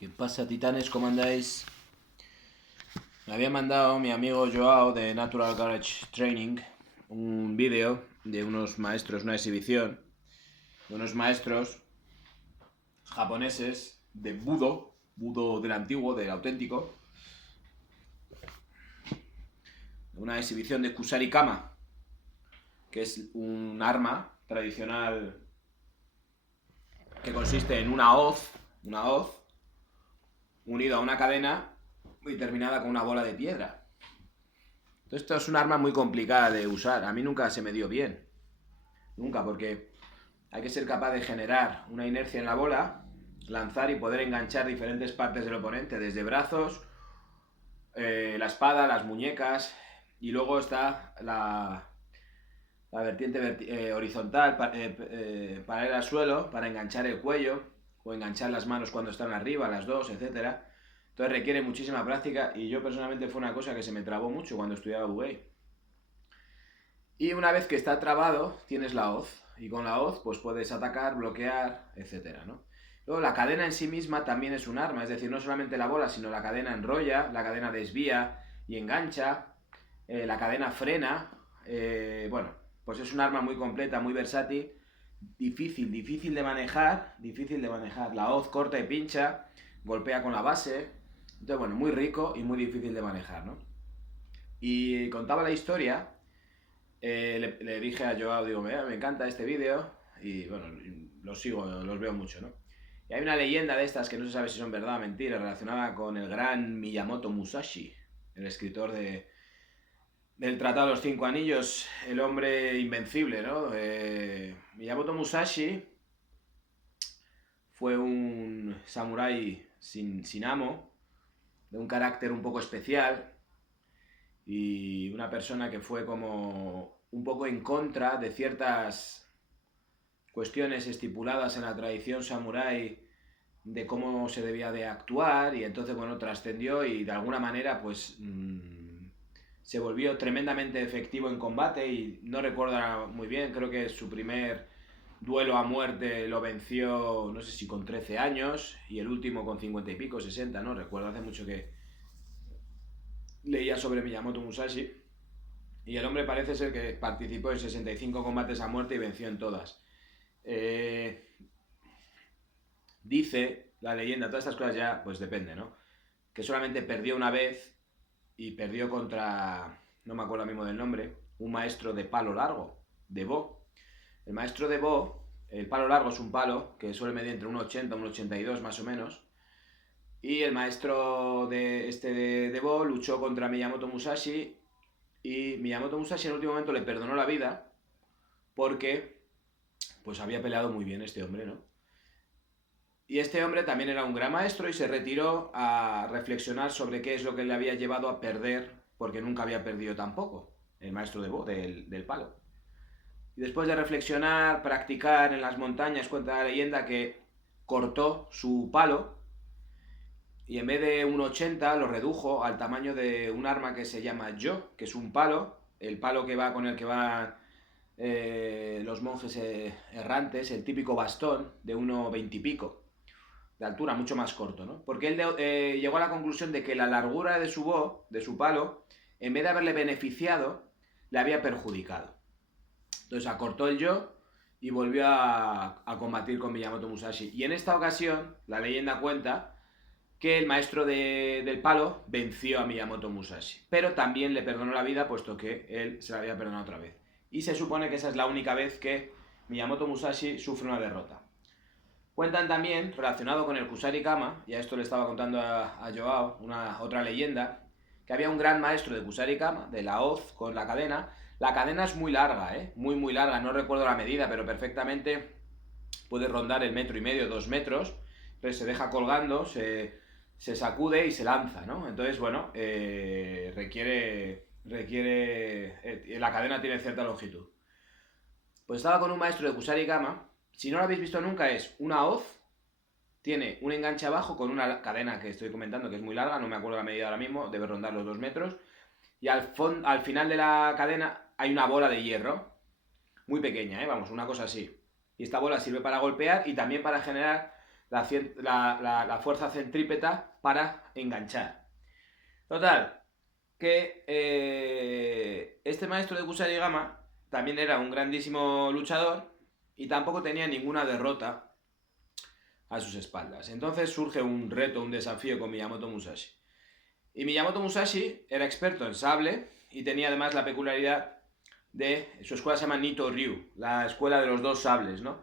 ¿Qué pasa, titanes? ¿Cómo andáis? Me había mandado mi amigo Joao de Natural Garage Training un vídeo de unos maestros, una exhibición de unos maestros japoneses de Budo del antiguo, del auténtico, una exhibición de Kusari Kama, que es un arma tradicional que consiste en una hoz unida a una cadena y terminada con una bola de piedra. Esto es un arma muy complicada de usar. A mí nunca se me dio bien. Nunca, porque hay que ser capaz de generar una inercia en la bola, lanzar y poder enganchar diferentes partes del oponente, desde brazos, la espada, las muñecas, y luego está la vertiente horizontal, paralela al suelo, para enganchar el cuello, o enganchar las manos cuando están arriba, las dos, etcétera. Entonces requiere muchísima práctica, y yo personalmente fue una cosa que se me trabó mucho cuando estudiaba UA. Y una vez que está trabado, tienes la hoz. Y con la hoz, pues puedes atacar, bloquear, etcétera, ¿no? Luego, la cadena en sí misma también es un arma. Es decir, no solamente la bola, sino la cadena enrolla, la cadena desvía y engancha, la cadena frena. Bueno, pues es un arma muy completa, muy versátil. Difícil de manejar. La hoz corta y pincha, golpea con la base. Entonces, bueno, muy rico y muy difícil de manejar, ¿no? Y contaba la historia. Le dije a Joao, digo, me encanta este vídeo y bueno, los sigo, los veo mucho, ¿no? Y hay una leyenda de estas que no se sabe si son verdad o mentira, relacionada con el gran Miyamoto Musashi, el escritor del Tratado de los Cinco Anillos, el hombre invencible, ¿no? Miyamoto Musashi fue un samurái sin amo, de un carácter un poco especial, y una persona que fue como un poco en contra de ciertas cuestiones estipuladas en la tradición samurái de cómo se debía de actuar, y entonces, bueno, trascendió y de alguna manera, pues, se volvió tremendamente efectivo en combate. Y no recuerdo muy bien, creo que su primer duelo a muerte lo venció, no sé si con 13 años, y el último con 50 y pico, 60, no recuerdo, hace mucho que leía sobre Miyamoto Musashi. Y el hombre parece ser que participó en 65 combates a muerte y venció en todas. Dice la leyenda, todas estas cosas ya, pues depende, ¿no? Que solamente perdió una vez, y perdió contra, no me acuerdo mismo del nombre, un maestro de palo largo, de Bo. El maestro de Bo, el palo largo es un palo que suele medir entre 1,80 y 1,82 más o menos. Y el maestro de Bo luchó contra Miyamoto Musashi, y Miyamoto Musashi en el último momento le perdonó la vida porque pues había peleado muy bien este hombre, ¿no? Y este hombre también era un gran maestro y se retiró a reflexionar sobre qué es lo que le había llevado a perder, porque nunca había perdido tampoco, el maestro de Bo, del palo. Y después de reflexionar, practicar en las montañas, cuenta la leyenda que cortó su palo y en vez de un 80 lo redujo al tamaño de un arma que se llama yo, que es un palo, el palo que va con el que van los monjes errantes, el típico bastón de 1,20 y pico de altura, mucho más corto, ¿no? Porque él llegó a la conclusión de que la largura de su palo, en vez de haberle beneficiado, le había perjudicado. Entonces acortó el yo y volvió a combatir con Miyamoto Musashi. Y en esta ocasión, la leyenda cuenta que el maestro del palo venció a Miyamoto Musashi, pero también le perdonó la vida, puesto que él se la había perdonado otra vez. Y se supone que esa es la única vez que Miyamoto Musashi sufre una derrota. Cuentan también, relacionado con el Kusari Kama, y a esto le estaba contando a Joao, otra leyenda, que había un gran maestro de Kusari Kama, de la hoz con la cadena. La cadena es muy larga, muy larga, no recuerdo la medida, pero perfectamente puede rondar el 1,5 metros, 2 metros. Entonces se deja colgando, se sacude y se lanza, ¿no? Entonces, bueno, la cadena tiene cierta longitud. Pues estaba con un maestro de Kusari Kama. Si no lo habéis visto nunca, es una hoz, tiene un enganche abajo con una cadena que estoy comentando que es muy larga, no me acuerdo la medida ahora mismo, debe rondar los 2 metros, y al final de la cadena hay una bola de hierro, muy pequeña, vamos, una cosa así. Y esta bola sirve para golpear y también para generar la fuerza centrípeta para enganchar. Total, que este maestro de Kusarigama también era un grandísimo luchador y tampoco tenía ninguna derrota a sus espaldas. Entonces surge un reto, un desafío con Miyamoto Musashi. Y Miyamoto Musashi era experto en sable y tenía además la peculiaridad de... Su escuela se llama Nito Ryu, la escuela de los dos sables, ¿no?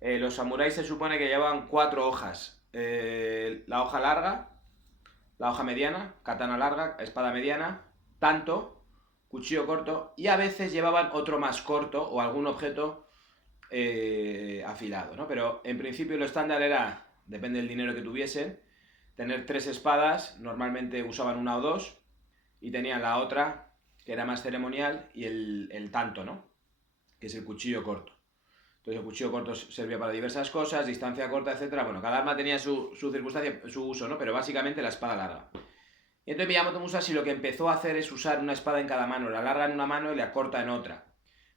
Los samuráis se supone que llevaban 4 hojas. La hoja larga, la hoja mediana, katana larga, espada mediana, tanto, cuchillo corto, y a veces llevaban otro más corto o algún objeto afilado, ¿no? Pero en principio lo estándar era, depende del dinero que tuviesen, tener 3 espadas, normalmente usaban una o dos, y tenían la otra, que era más ceremonial, y el tanto, ¿no? Que es el cuchillo corto. Entonces el cuchillo corto servía para diversas cosas, distancia corta, etcétera. Bueno, cada arma tenía su circunstancia, su uso, ¿no? Pero básicamente la espada larga. Y entonces Miyamoto Musashi lo que empezó a hacer es usar una espada en cada mano, la larga en una mano y la corta en otra,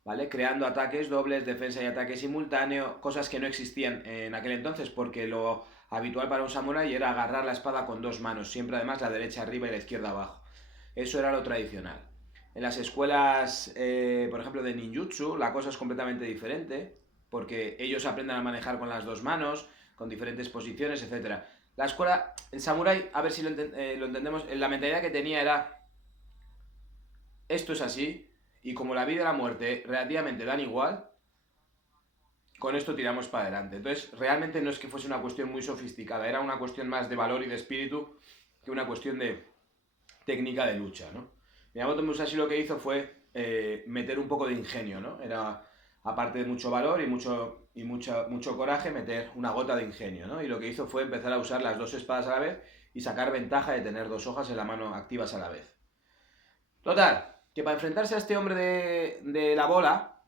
¿vale? Creando ataques dobles, defensa y ataque simultáneo, cosas que no existían en aquel entonces, porque lo habitual para un samurái era agarrar la espada con 2 manos, siempre además la derecha arriba y la izquierda abajo. Eso era lo tradicional. En las escuelas, por ejemplo, de ninjutsu, la cosa es completamente diferente, porque ellos aprenden a manejar con las 2 manos, con diferentes posiciones, etcétera. La escuela, el samurái, a ver si lo entendemos, la mentalidad que tenía era, esto es así, y como la vida y la muerte relativamente dan igual, con esto tiramos para adelante. Entonces, realmente no es que fuese una cuestión muy sofisticada, era una cuestión más de valor y de espíritu que una cuestión de técnica de lucha, ¿no? Miyamoto Musashi lo que hizo fue meter un poco de ingenio, ¿no? Era, aparte de mucho valor y mucho coraje, meter una gota de ingenio, ¿no? Y lo que hizo fue empezar a usar las 2 espadas a la vez y sacar ventaja de tener 2 hojas en la mano activas a la vez. Total, que para enfrentarse a este hombre de la bola,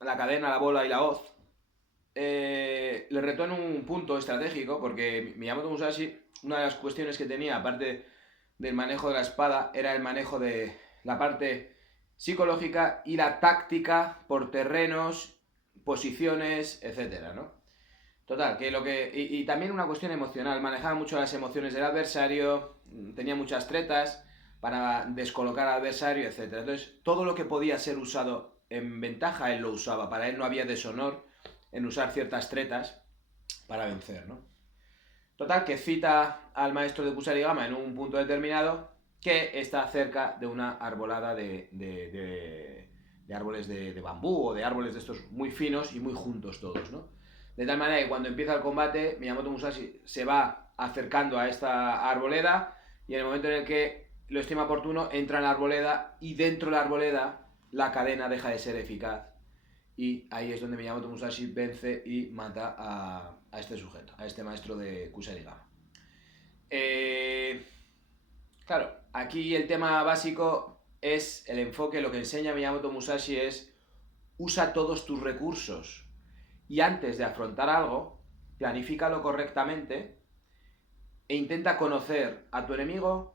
la cadena, la bola y la hoz, le retó en un punto estratégico, porque Miyamoto Musashi, una de las cuestiones que tenía, aparte del manejo de la espada, era el manejo de la parte psicológica y la táctica por terrenos, posiciones, etcétera, ¿no? Total, que lo que. Y también una cuestión emocional, manejaba mucho las emociones del adversario, tenía muchas tretas para descolocar al adversario, etcétera. Entonces, todo lo que podía ser usado en ventaja, él lo usaba. Para él no había deshonor en usar ciertas tretas para vencer, ¿no? Total, que cita al maestro de Kusarigama en un punto determinado que está cerca de una arbolada de árboles de bambú o de árboles de estos muy finos y muy juntos todos, ¿no? De tal manera que cuando empieza el combate, Miyamoto Musashi se va acercando a esta arboleda y en el momento en el que lo estima oportuno, entra en la arboleda y dentro de la arboleda la cadena deja de ser eficaz. Y ahí es donde Miyamoto Musashi vence y mata a este sujeto, a este maestro de Kusarigama. Claro, aquí el tema básico es el enfoque, lo que enseña Miyamoto Musashi es usa todos tus recursos y antes de afrontar algo, planifícalo correctamente e intenta conocer a tu enemigo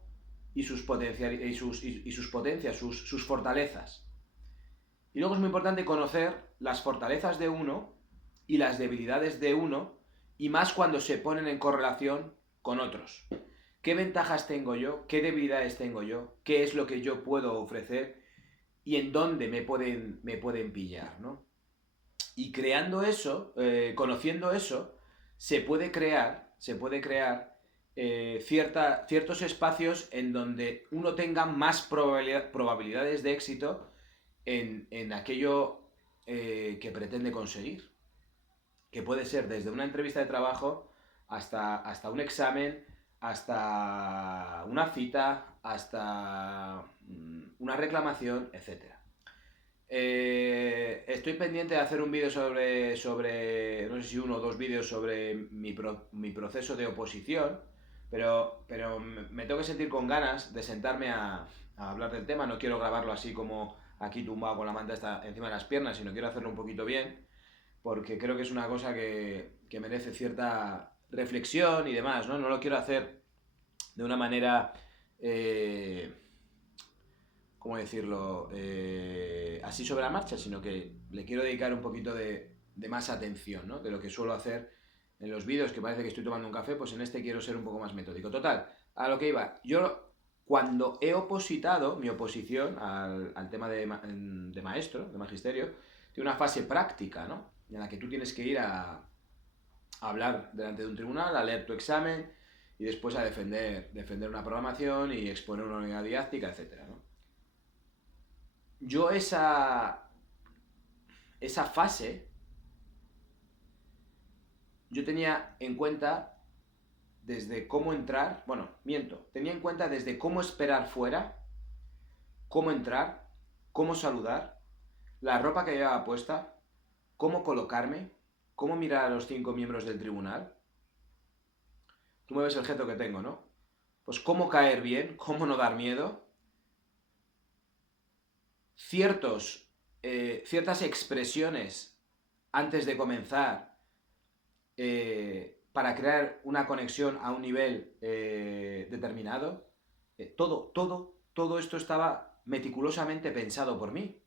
y sus potencias, sus fortalezas. Y luego es muy importante conocer las fortalezas de uno y las debilidades de uno, y más cuando se ponen en correlación con otros. ¿Qué ventajas tengo yo? ¿Qué debilidades tengo yo? ¿Qué es lo que yo puedo ofrecer? ¿Y en dónde me pueden pillar, ¿no? Y creando eso, conociendo eso, se puede crear ciertos espacios en donde uno tenga más probabilidades de éxito en aquello que pretende conseguir. Que puede ser desde una entrevista de trabajo hasta un examen, hasta una cita, hasta una reclamación, etc. Estoy pendiente de hacer un vídeo sobre, no sé si 1 o 2 vídeos sobre mi proceso de oposición, pero me tengo que sentir con ganas de sentarme a hablar del tema. No quiero grabarlo así como aquí tumbado con la manta encima de las piernas, sino quiero hacerlo un poquito bien, porque creo que es una cosa que merece cierta reflexión y demás, ¿no? No lo quiero hacer de una manera... ¿cómo decirlo? Así sobre la marcha, sino que le quiero dedicar un poquito de más atención, ¿no? De lo que suelo hacer en los vídeos que parece que estoy tomando un café, pues en este quiero ser un poco más metódico. Total, a lo que iba. Yo, cuando he opositado, mi oposición al tema de maestro, de magisterio, tiene una fase práctica, ¿no? En la que tú tienes que ir a hablar delante de un tribunal, a leer tu examen y después a defender una programación y exponer una unidad didáctica, etcétera, ¿no? Yo esa fase, yo tenía en cuenta desde cómo entrar, bueno, miento, tenía en cuenta desde cómo esperar fuera, cómo entrar, cómo saludar, la ropa que llevaba puesta, cómo colocarme, cómo mirar a los 5 miembros del tribunal. Tú me ves el gesto que tengo, ¿no? Pues cómo caer bien, cómo no dar miedo, ciertas expresiones antes de comenzar para crear una conexión a un nivel determinado. Todo esto estaba meticulosamente pensado por mí.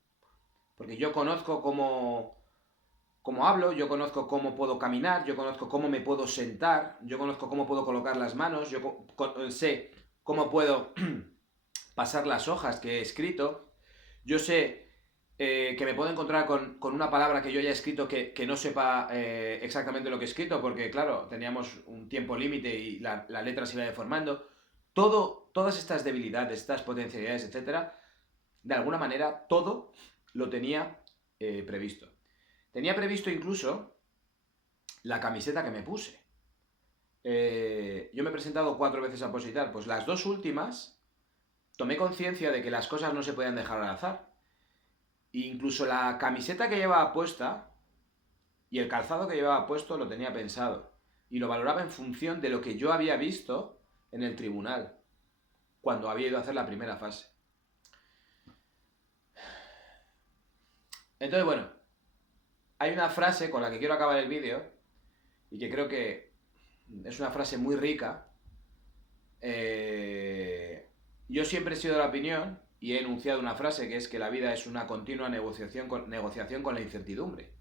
Porque yo conozco cómo hablo, yo conozco cómo puedo caminar, yo conozco cómo me puedo sentar, yo conozco cómo puedo colocar las manos, yo sé cómo puedo pasar las hojas que he escrito, yo sé que me puedo encontrar con una palabra que yo haya escrito que no sepa exactamente lo que he escrito, porque claro, teníamos un tiempo límite y la letra se iba deformando. Todas estas debilidades, estas potencialidades, etcétera, de alguna manera todo lo tenía previsto. Tenía previsto incluso la camiseta que me puse. Yo me he presentado 4 veces a opositar, pues las 2 últimas tomé conciencia de que las cosas no se podían dejar al azar. E incluso la camiseta que llevaba puesta y el calzado que llevaba puesto lo tenía pensado. Y lo valoraba en función de lo que yo había visto en el tribunal, cuando había ido a hacer la primera fase. Entonces, bueno, hay una frase con la que quiero acabar el vídeo y que creo que es una frase muy rica. Yo siempre he sido de la opinión y he enunciado una frase que es que la vida es una continua negociación con la incertidumbre.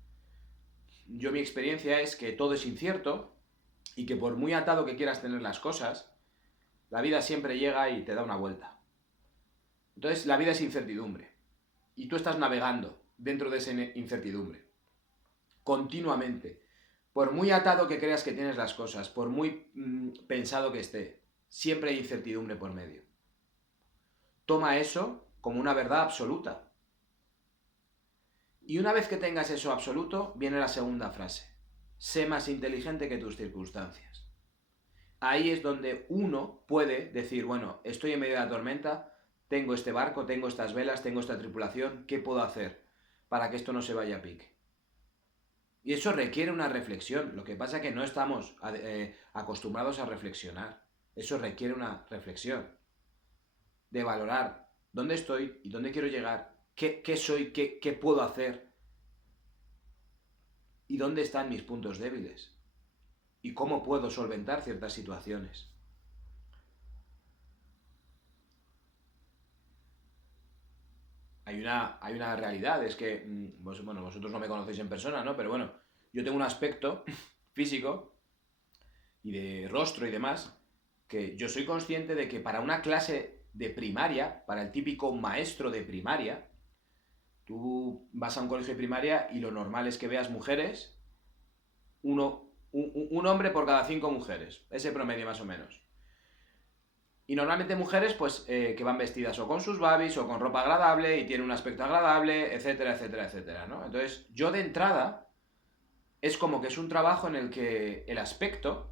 Yo mi experiencia es que todo es incierto y que por muy atado que quieras tener las cosas, la vida siempre llega y te da una vuelta. Entonces la vida es incertidumbre y tú estás navegando dentro de esa incertidumbre continuamente. Por muy atado que creas que tienes las cosas, por muy pensado que esté, siempre hay incertidumbre por medio. Toma eso como una verdad absoluta. Y una vez que tengas eso absoluto, viene la segunda frase. Sé más inteligente que tus circunstancias. Ahí es donde uno puede decir, bueno, estoy en medio de la tormenta, tengo este barco, tengo estas velas, tengo esta tripulación, ¿qué puedo hacer para que esto no se vaya a pique? Y eso requiere una reflexión. Lo que pasa es que no estamos acostumbrados a reflexionar. Eso requiere una reflexión. De valorar dónde estoy y dónde quiero llegar, qué soy, qué puedo hacer y dónde están mis puntos débiles y cómo puedo solventar ciertas situaciones. Hay una realidad, es que, bueno, vosotros no me conocéis en persona, ¿no? Pero bueno, yo tengo un aspecto físico y de rostro y demás, que yo soy consciente de que para una clase de primaria, para el típico maestro de primaria, tú vas a un colegio de primaria y lo normal es que veas mujeres, un hombre por cada 5 mujeres, ese promedio más o menos. Y normalmente mujeres pues que van vestidas o con sus babis o con ropa agradable y tienen un aspecto agradable, etcétera, etcétera, etcétera, ¿no? Entonces yo de entrada es como que es un trabajo en el que el aspecto,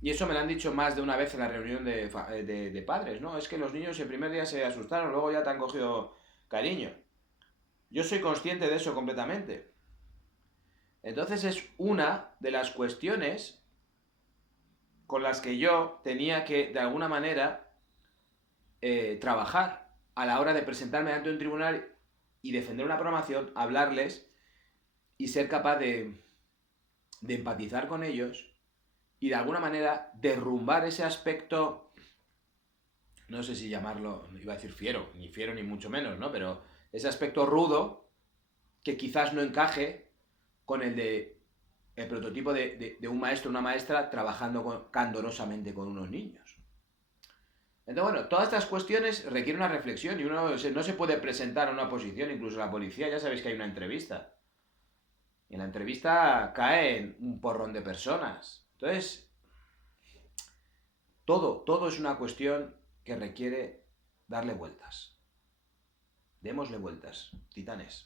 y eso me lo han dicho más de una vez en la reunión de padres, ¿no? Es que los niños el primer día se asustaron, luego ya te han cogido cariño. Yo soy consciente de eso completamente. Entonces es una de las cuestiones con las que yo tenía que, de alguna manera, trabajar a la hora de presentarme ante un tribunal y defender una programación, hablarles y ser capaz de empatizar con ellos y de alguna manera derrumbar ese aspecto, no sé si llamarlo, iba a decir fiero ni mucho menos, ¿no? Pero ese aspecto rudo que quizás no encaje con el de el prototipo de un maestro o una maestra trabajando candorosamente con unos niños. Entonces, bueno, todas estas cuestiones requieren una reflexión y uno no se puede presentar a una posición, incluso la policía, ya sabéis que hay una entrevista. Y en la entrevista caen un porrón de personas. Entonces, todo es una cuestión que requiere darle vueltas. Démosle vueltas, titanes.